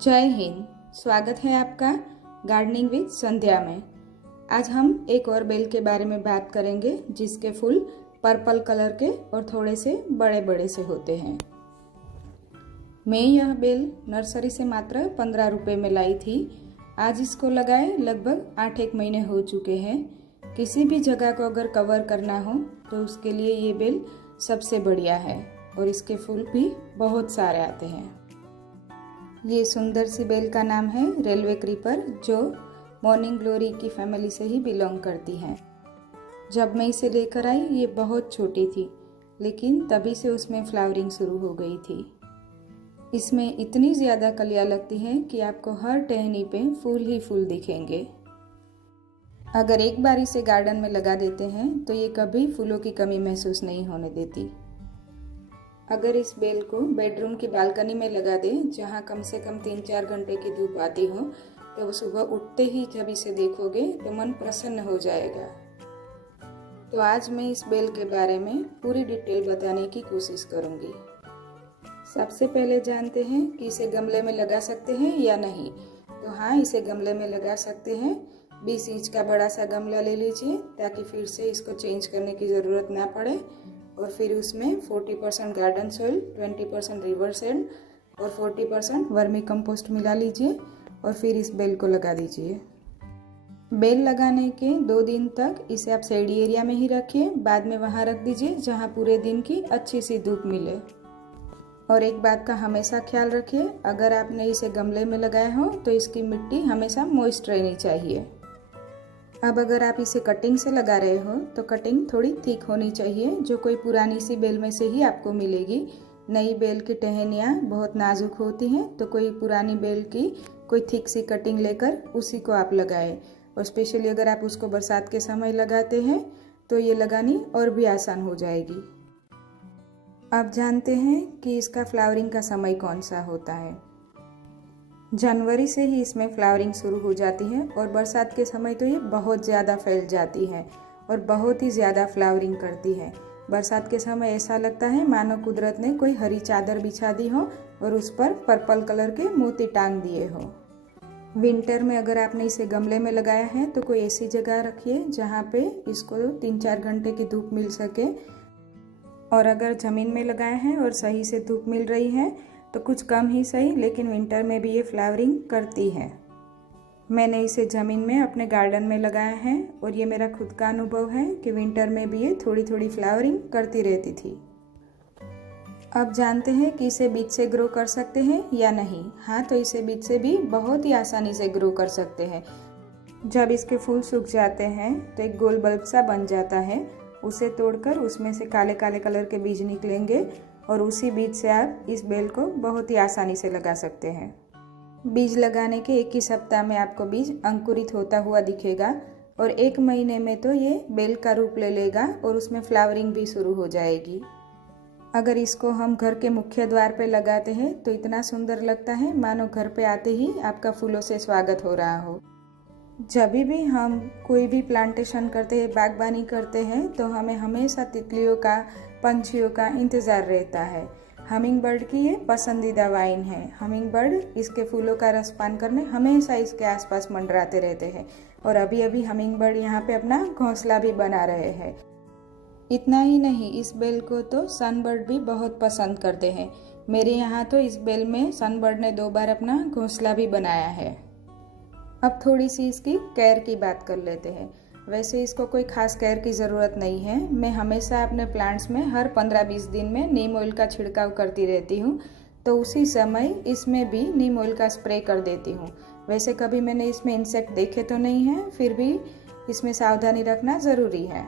जय हिंद। स्वागत है आपका गार्डनिंग विद संध्या में। आज हम एक और बेल के बारे में बात करेंगे जिसके फूल पर्पल कलर के और थोड़े से बड़े बड़े से होते हैं। मैं यह बेल नर्सरी से मात्र 15 रुपये में लाई थी। आज इसको लगाए लगभग 8-1 महीने हो चुके हैं। किसी भी जगह को अगर कवर करना हो तो उसके लिए ये बेल सबसे बढ़िया है और इसके फूल भी बहुत सारे आते हैं। ये सुंदर सी बेल का नाम है रेलवे क्रीपर, जो मॉर्निंग ग्लोरी की फैमिली से ही बिलोंग करती है। जब मैं इसे लेकर आई ये बहुत छोटी थी, लेकिन तभी से उसमें फ्लावरिंग शुरू हो गई थी। इसमें इतनी ज़्यादा कलियां लगती हैं कि आपको हर टहनी पे फूल ही फूल दिखेंगे। अगर एक बार इसे गार्डन में लगा देते हैं तो ये कभी फूलों की कमी महसूस नहीं होने देती। अगर इस बेल को बेडरूम की बालकनी में लगा दें, जहाँ कम से कम 3-4 घंटे की धूप आती हो, तो सुबह उठते ही जब इसे देखोगे तो मन प्रसन्न हो जाएगा। तो आज मैं इस बेल के बारे में पूरी डिटेल बताने की कोशिश करूँगी। सबसे पहले जानते हैं कि इसे गमले में लगा सकते हैं या नहीं। तो हाँ, इसे गमले में लगा सकते हैं। 20 इंच का बड़ा सा गमला ले लीजिए ताकि फिर से इसको चेंज करने की ज़रूरत ना पड़े। और फिर उसमें 40% गार्डन सॉइल, 20% रिवर सैंड और 40% वर्मी कंपोस्ट मिला लीजिए और फिर इस बेल को लगा दीजिए। बेल लगाने के 2 दिन तक इसे आप शेडी एरिया में ही रखिए, बाद में वहाँ रख दीजिए जहाँ पूरे दिन की अच्छी सी धूप मिले। और एक बात का हमेशा ख्याल रखिए, अगर आपने इसे गमले में लगाया हो तो इसकी मिट्टी हमेशा मॉइस्ट रहनी चाहिए। अब अगर आप इसे कटिंग से लगा रहे हो तो कटिंग थोड़ी थिक होनी चाहिए, जो कोई पुरानी सी बेल में से ही आपको मिलेगी। नई बेल की टहनियाँ बहुत नाजुक होती हैं, तो कोई पुरानी बेल की कोई थिक सी कटिंग लेकर उसी को आप लगाएं। और स्पेशली अगर आप उसको बरसात के समय लगाते हैं तो ये लगानी और भी आसान हो जाएगी। अब जानते हैं कि इसका फ्लावरिंग का समय कौन सा होता है। जनवरी से ही इसमें फ्लावरिंग शुरू हो जाती है और बरसात के समय तो ये बहुत ज़्यादा फैल जाती है और बहुत ही ज़्यादा फ्लावरिंग करती है। बरसात के समय ऐसा लगता है मानो कुदरत ने कोई हरी चादर बिछा दी हो और उस पर पर्पल कलर के मोती टांग दिए हो। विंटर में अगर आपने इसे गमले में लगाया है तो कोई ऐसी जगह रखिए जहाँ पे इसको 3-4 घंटे की धूप मिल सके। और अगर ज़मीन में लगाया है और सही से धूप मिल रही है तो कुछ कम ही सही, लेकिन विंटर में भी ये फ्लावरिंग करती है। मैंने इसे ज़मीन में अपने गार्डन में लगाया है और ये मेरा खुद का अनुभव है कि विंटर में भी ये थोड़ी थोड़ी फ्लावरिंग करती रहती थी। अब जानते हैं कि इसे बीज से ग्रो कर सकते हैं या नहीं। हाँ, तो इसे बीज से भी बहुत ही आसानी से ग्रो कर सकते हैं। जब इसके फूल सूख जाते हैं तो एक गोल बल्ब सा बन जाता है, उसे तोड़कर उसमें से काले काले कलर के बीज निकलेंगे और उसी बीज से आप इस बेल को बहुत ही आसानी से लगा सकते हैं। बीज लगाने के 1 ही सप्ताह में आपको बीज अंकुरित होता हुआ दिखेगा और 1 महीने में तो ये बेल का रूप ले लेगा और उसमें फ्लावरिंग भी शुरू हो जाएगी। अगर इसको हम घर के मुख्य द्वार पे लगाते हैं तो इतना सुंदर लगता है मानो घर पे आते ही आपका फूलों से स्वागत हो रहा हो। जब भी हम कोई भी प्लांटेशन करते हैं, बागबानी करते हैं, तो हमें हमेशा तितलियों का, पंछियों का इंतज़ार रहता है। हमिंग बर्ड की ये पसंदीदा वाइन है। हमिंग बर्ड इसके फूलों का रस पान करने हमेशा इसके आसपास मंडराते रहते हैं और अभी अभी हमिंग बर्ड यहाँ पे अपना घोंसला भी बना रहे हैं। इतना ही नहीं, इस बेल को तो सनबर्ड भी बहुत पसंद करते हैं। मेरे यहाँ तो इस बेल में सनबर्ड ने 2 बार अपना घोंसला भी बनाया है। अब थोड़ी सी इसकी केयर की बात कर लेते हैं। वैसे इसको कोई खास केयर की ज़रूरत नहीं है। मैं हमेशा अपने प्लांट्स में हर 15-20 दिन में नीम ऑयल का छिड़काव करती रहती हूँ, तो उसी समय इसमें भी नीम ऑयल का स्प्रे कर देती हूँ। वैसे कभी मैंने इसमें इंसेक्ट देखे तो नहीं हैं, फिर भी इसमें सावधानी रखना ज़रूरी है।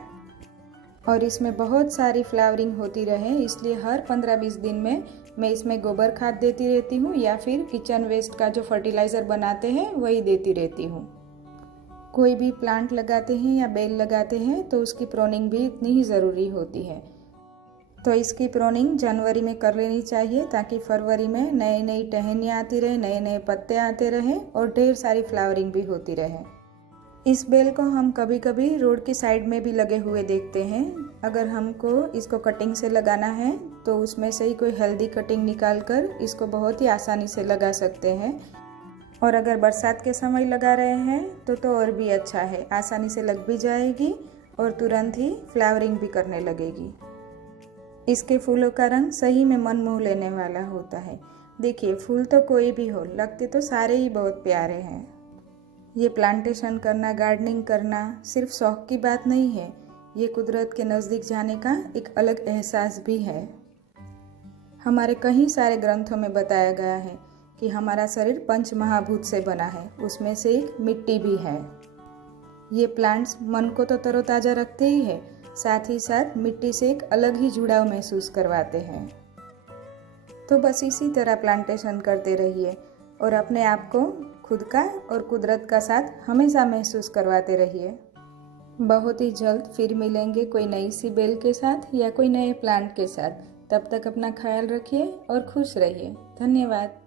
और इसमें बहुत सारी फ्लावरिंग होती रहे, इसलिए हर 15-20 दिन में मैं इसमें गोबर खाद देती रहती हूँ या फिर किचन वेस्ट का जो फर्टिलाइज़र बनाते हैं वही देती रहती हूँ। कोई भी प्लांट लगाते हैं या बेल लगाते हैं तो उसकी प्रोनिंग भी इतनी ही ज़रूरी होती है। तो इसकी प्रोनिंग जनवरी में कर लेनी चाहिए ताकि फरवरी में नई नई टहनियाँ आती रहे, नए नए पत्ते आते रहें और ढेर सारी फ्लावरिंग भी होती रहे। इस बेल को हम कभी कभी रोड की साइड में भी लगे हुए देखते हैं। अगर हमको इसको कटिंग से लगाना है तो उसमें से ही कोई हेल्दी कटिंग निकाल कर इसको बहुत ही आसानी से लगा सकते हैं। और अगर बरसात के समय लगा रहे हैं तो और भी अच्छा है, आसानी से लग भी जाएगी और तुरंत ही फ्लावरिंग भी करने लगेगी। इसके फूलों का रंग सही में मन मोह लेने वाला होता है। देखिए, फूल तो कोई भी हो, लगते तो सारे ही बहुत प्यारे हैं। ये प्लांटेशन करना, गार्डनिंग करना सिर्फ शौक की बात नहीं है, ये कुदरत के नज़दीक जाने का एक अलग एहसास भी है। हमारे कई सारे ग्रंथों में बताया गया है कि हमारा शरीर पंच महाभूत से बना है, उसमें से एक मिट्टी भी है। ये प्लांट्स मन को तो तरोताज़ा रखते ही है, साथ ही साथ मिट्टी से एक अलग ही जुड़ाव महसूस करवाते हैं। तो बस इसी तरह प्लांटेशन करते रहिए और अपने आप को खुद का और कुदरत का साथ हमेशा महसूस करवाते रहिए। बहुत ही जल्द फिर मिलेंगे कोई नई सी बेल के साथ या कोई नए प्लांट के साथ। तब तक अपना ख्याल रखिए और खुश रहिए। धन्यवाद।